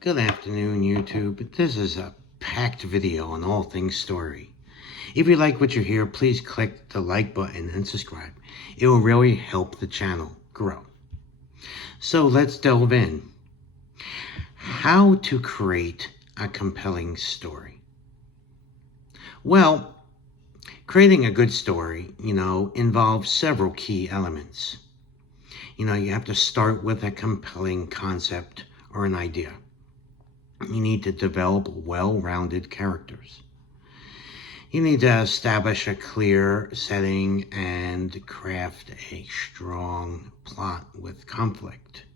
Good afternoon, YouTube. This is a packed video on all things story. If you like what you hear, please click the like button and subscribe. It will really help the channel grow. So let's delve in. How to create a compelling story. Well, creating a good story, involves several key elements. You have to start with a compelling concept or an idea. You need to develop well-rounded characters. You need to establish a clear setting and craft a strong plot with conflict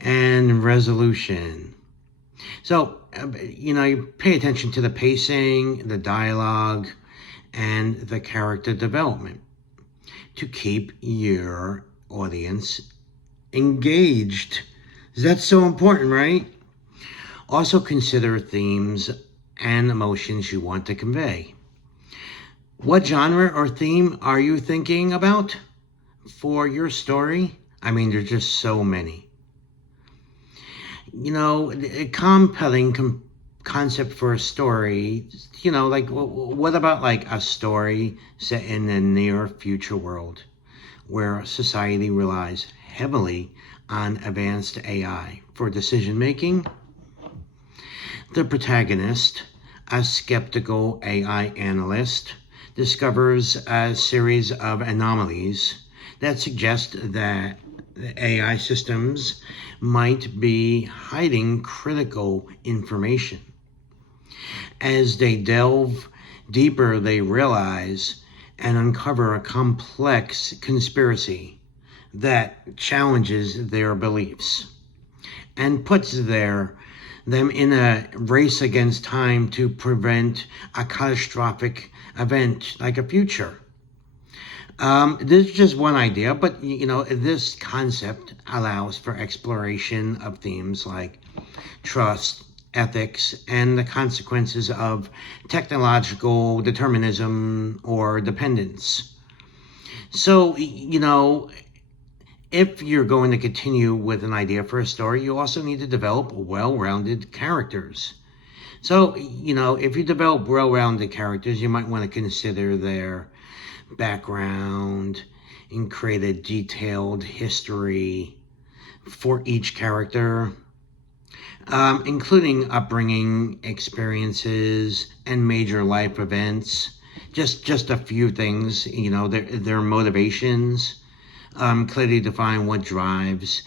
and resolution. So, you pay attention to the pacing, the dialogue, and the character development to keep your audience engaged. That's so important, right? Also consider themes and emotions you want to convey. What genre or theme are you thinking about for your story? There's just so many. A compelling concept for a story, what about a story set in the near future world where society relies heavily on advanced AI for decision making? The protagonist, a skeptical AI analyst, discovers a series of anomalies that suggest that the AI systems might be hiding critical information. As they delve deeper, they realize and uncover a complex conspiracy that challenges their beliefs and puts them in a race against time to prevent a catastrophic event like a future. This is just one idea, but this concept allows for exploration of themes like trust, ethics, and the consequences of technological determinism or dependence. So, if you're going to continue with an idea for a story, you also need to develop well-rounded characters. So, if you develop well-rounded characters, you might want to consider their background and create a detailed history for each character, including upbringing, experiences, and major life events. Just a few things, their motivations. Clearly define what drives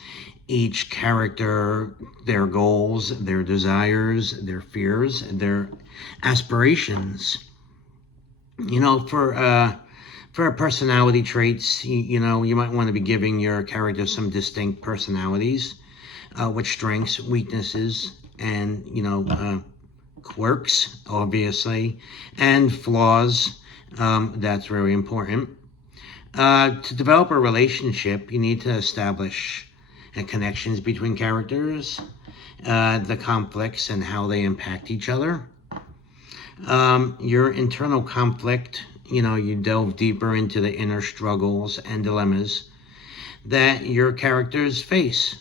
each character, their goals, their desires, their fears, their aspirations. For personality traits, you might want to be giving your character some distinct personalities, with strengths, weaknesses, and quirks, obviously, and flaws. That's very important. To develop a relationship, you need to establish connections between characters, the conflicts and how they impact each other. Your internal conflict, you delve deeper into the inner struggles and dilemmas that your characters face.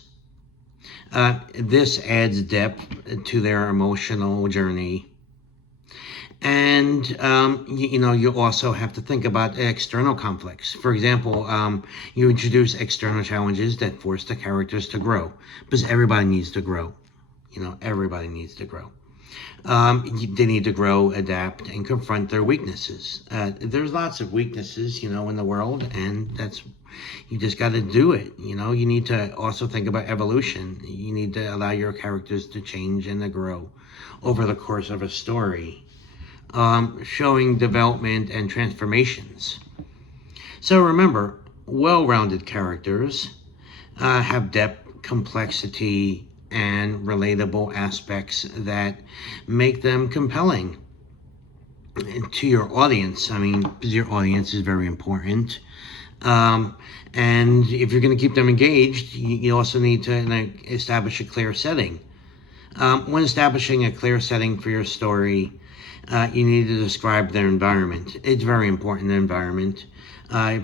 This adds depth to their emotional journey. And, you also have to think about external conflicts. For example, you introduce external challenges that force the characters to grow, because everybody needs to grow. Everybody needs to grow. They need to grow, adapt, and confront their weaknesses. There's lots of weaknesses, in the world, and you just got to do it. You need to also think about evolution. You need to allow your characters to change and to grow over the course of a story. Showing development and transformations. So remember, well-rounded characters have depth, complexity, and relatable aspects that make them compelling to your audience. Because your audience is very important. And if you're going to keep them engaged, you also need to establish a clear setting. When establishing a clear setting for your story, you need to describe their environment. It's very important, the environment.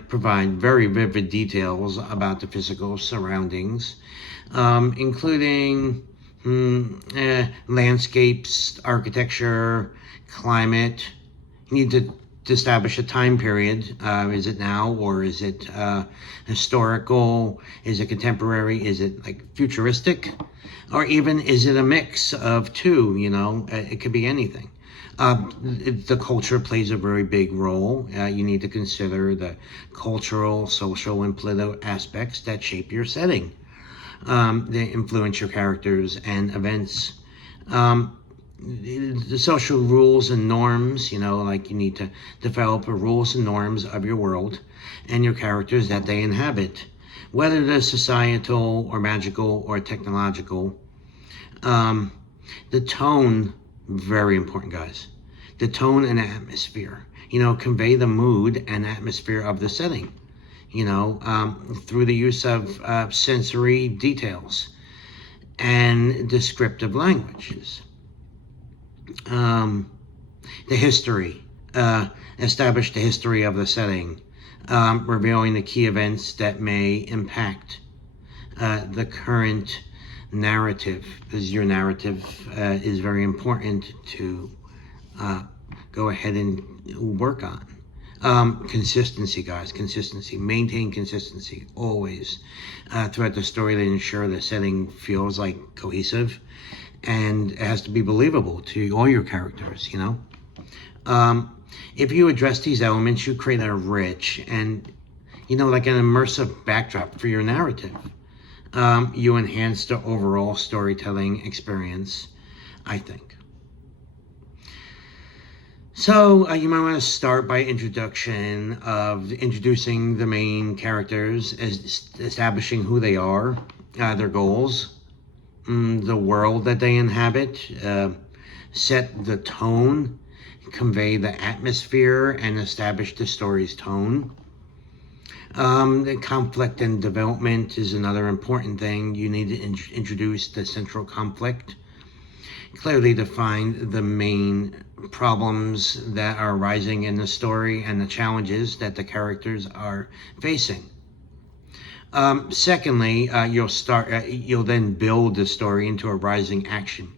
Provide very vivid details about the physical surroundings, including Landscapes, architecture, climate. You need to establish a time period. Is it now, or is it historical? Is it contemporary? Is it like futuristic? Or even is it a mix of two? It could be anything. The culture plays a very big role. You need to consider the cultural, social, and political aspects that shape your setting. They influence your characters and events. The social rules and norms, like you need to develop the rules and norms of your world and your characters that they inhabit, whether they're societal or magical or technological. The tone, very important, guys. The tone and atmosphere, convey the mood and atmosphere of the setting, through the use of sensory details and descriptive languages. The history, establish the history of the setting, revealing the key events that may impact the current narrative, because your narrative is very important to go ahead and work on. Consistency, guys. Consistency. Maintain consistency always throughout the story to ensure the setting feels like cohesive, and it has to be believable to all your characters. If you address these elements, you create a rich and like an immersive backdrop for your narrative. You enhance the overall storytelling experience, I think. So you might want to start by introducing the main characters, as establishing who they are, their goals, the world that they inhabit, set the tone, convey the atmosphere, and establish the story's tone. The conflict and development is another important thing. You need to introduce the central conflict. Clearly define the main problems that are arising in the story and the challenges that the characters are facing. Secondly, you'll then build the story into a rising action.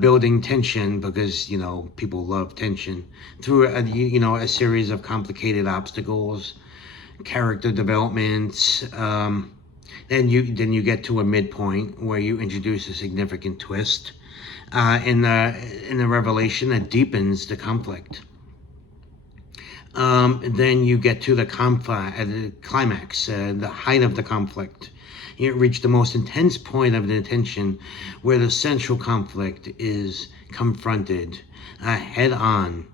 Building tension, because people love tension, through a series of complicated obstacles, character developments. Then you get to a midpoint where you introduce a significant twist in the revelation that deepens the conflict. Then you get to the climax, the height of the conflict. You reach the most intense point of the tension, where the central conflict is confronted head on.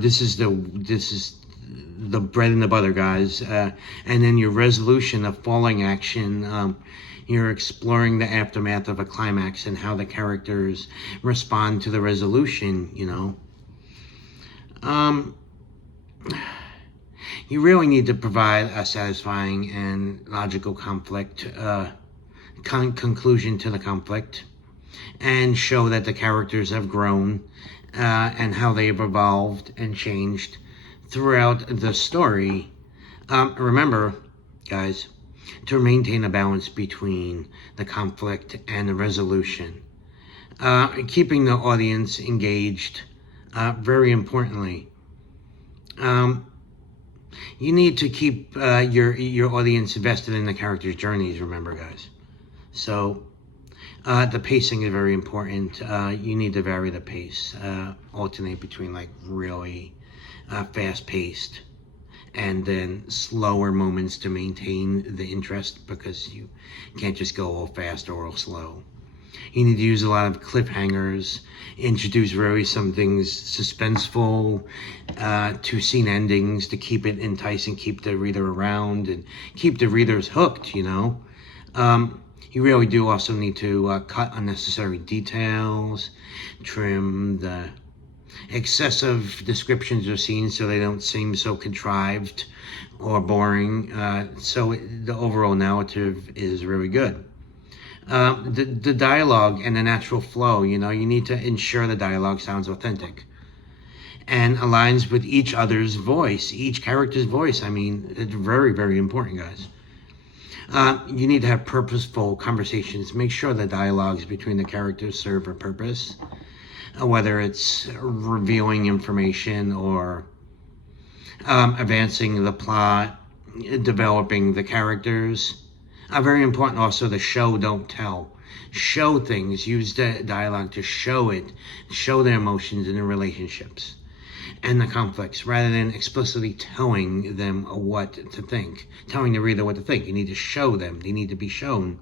This is the bread and the butter, guys. And then your resolution of falling action. You're exploring the aftermath of a climax and how the characters respond to the resolution. You really need to provide a satisfying and logical conclusion to the conflict, and show that the characters have grown and how they have evolved and changed throughout the story. Remember, guys, to maintain a balance between the conflict and the resolution. Keeping the audience engaged, very importantly. You need to keep your audience invested in the characters' journeys, remember, guys. So the pacing is very important. You need to vary the pace, alternate between like really fast-paced and then slower moments to maintain the interest, because you can't just go all fast or all slow. You need to use a lot of cliffhangers, introduce some things suspenseful to scene endings to keep it enticing, keep the reader around, and keep the readers hooked, You really do also need to cut unnecessary details, trim the excessive descriptions of scenes so they don't seem so contrived or boring. So the overall narrative is really good. The dialogue and the natural flow, you need to ensure the dialogue sounds authentic and aligns with each other's voice, each character's voice. I mean, it's very, very important, guys. You need to have purposeful conversations. Make sure the dialogues between the characters serve a purpose, whether it's revealing information or advancing the plot, developing the characters. Very important also the show, don't tell. Show things, use the dialogue to show it, show their emotions and their relationships and the conflicts rather than explicitly telling them what to think, telling the reader what to think. You need to show them, they need to be shown.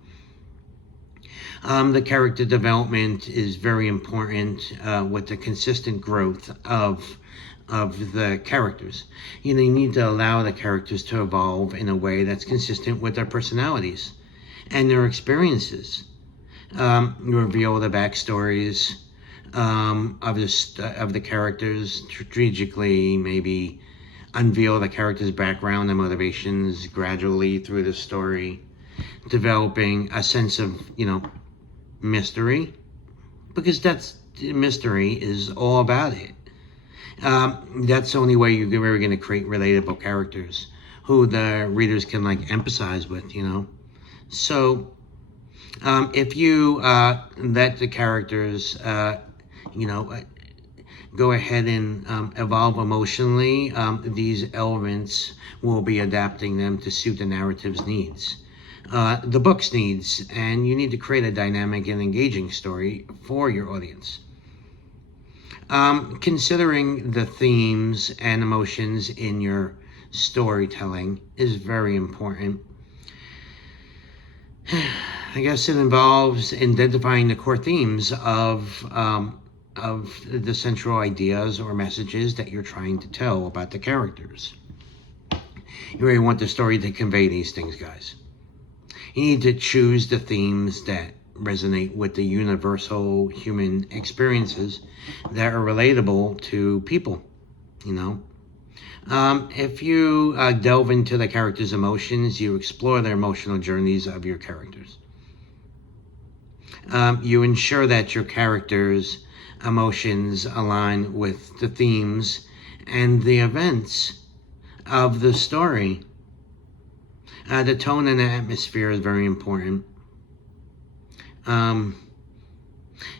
The character development is very important with the consistent growth of the characters. You need to allow the characters to evolve in a way that's consistent with their personalities and their experiences. You reveal the backstories of the characters strategically, maybe unveil the character's background and motivations gradually through the story, developing a sense of, mystery, because mystery is all about it. That's the only way you're ever going to create relatable characters who the readers can empathize with, So if you let the characters, go ahead and evolve emotionally, these elements will be adapting them to suit the narrative's needs. The book's needs, and you need to create a dynamic and engaging story for your audience. Considering the themes and emotions in your storytelling is very important. I guess it involves identifying the core themes of the central ideas or messages that you're trying to tell about the characters. You really want the story to convey these things, guys. You need to choose the themes that resonate with the universal human experiences that are relatable to people, If you delve into the characters' emotions, you explore the emotional journeys of your characters. You ensure that your characters' emotions align with the themes and the events of the story. The tone and the atmosphere is very important.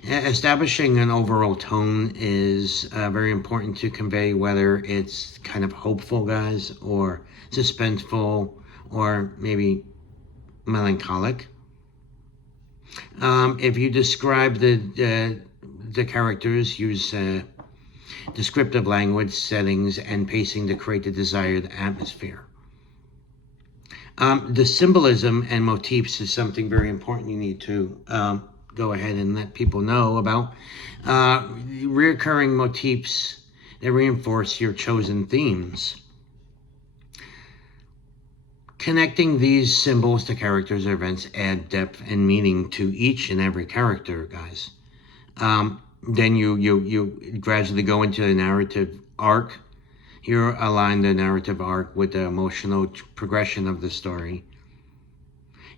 Establishing an overall tone is very important to convey whether it's kind of hopeful, guys, or suspenseful, or maybe melancholic. If you describe the characters, use descriptive language, settings, and pacing to create the desired atmosphere. The symbolism and motifs is something very important you need to go ahead and let people know about. Reoccurring motifs that reinforce your chosen themes. Connecting these symbols to characters or events add depth and meaning to each and every character, guys. Then you gradually go into the narrative arc. You align the narrative arc with the emotional progression of the story.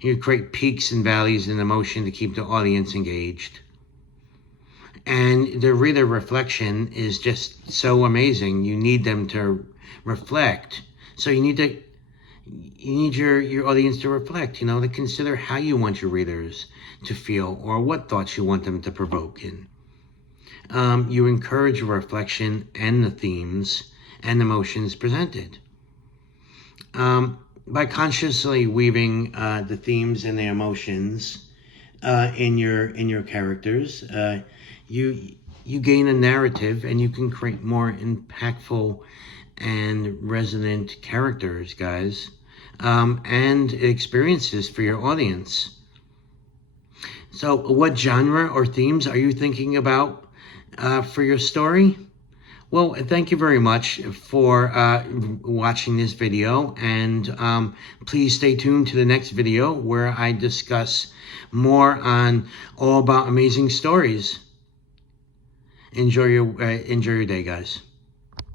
You create peaks and valleys in emotion to keep the audience engaged. And the reader reflection is just so amazing. You need them to reflect. So you need your audience to reflect, to consider how you want your readers to feel or what thoughts you want them to provoke. And you encourage reflection and the themes and emotions presented. By consciously weaving the themes and the emotions in your characters, you gain a narrative and you can create more impactful and resonant characters, guys, and experiences for your audience. So what genre or themes are you thinking about for your story? Well, thank you very much for watching this video, and please stay tuned to the next video where I discuss more on all about amazing stories. Enjoy your day, guys.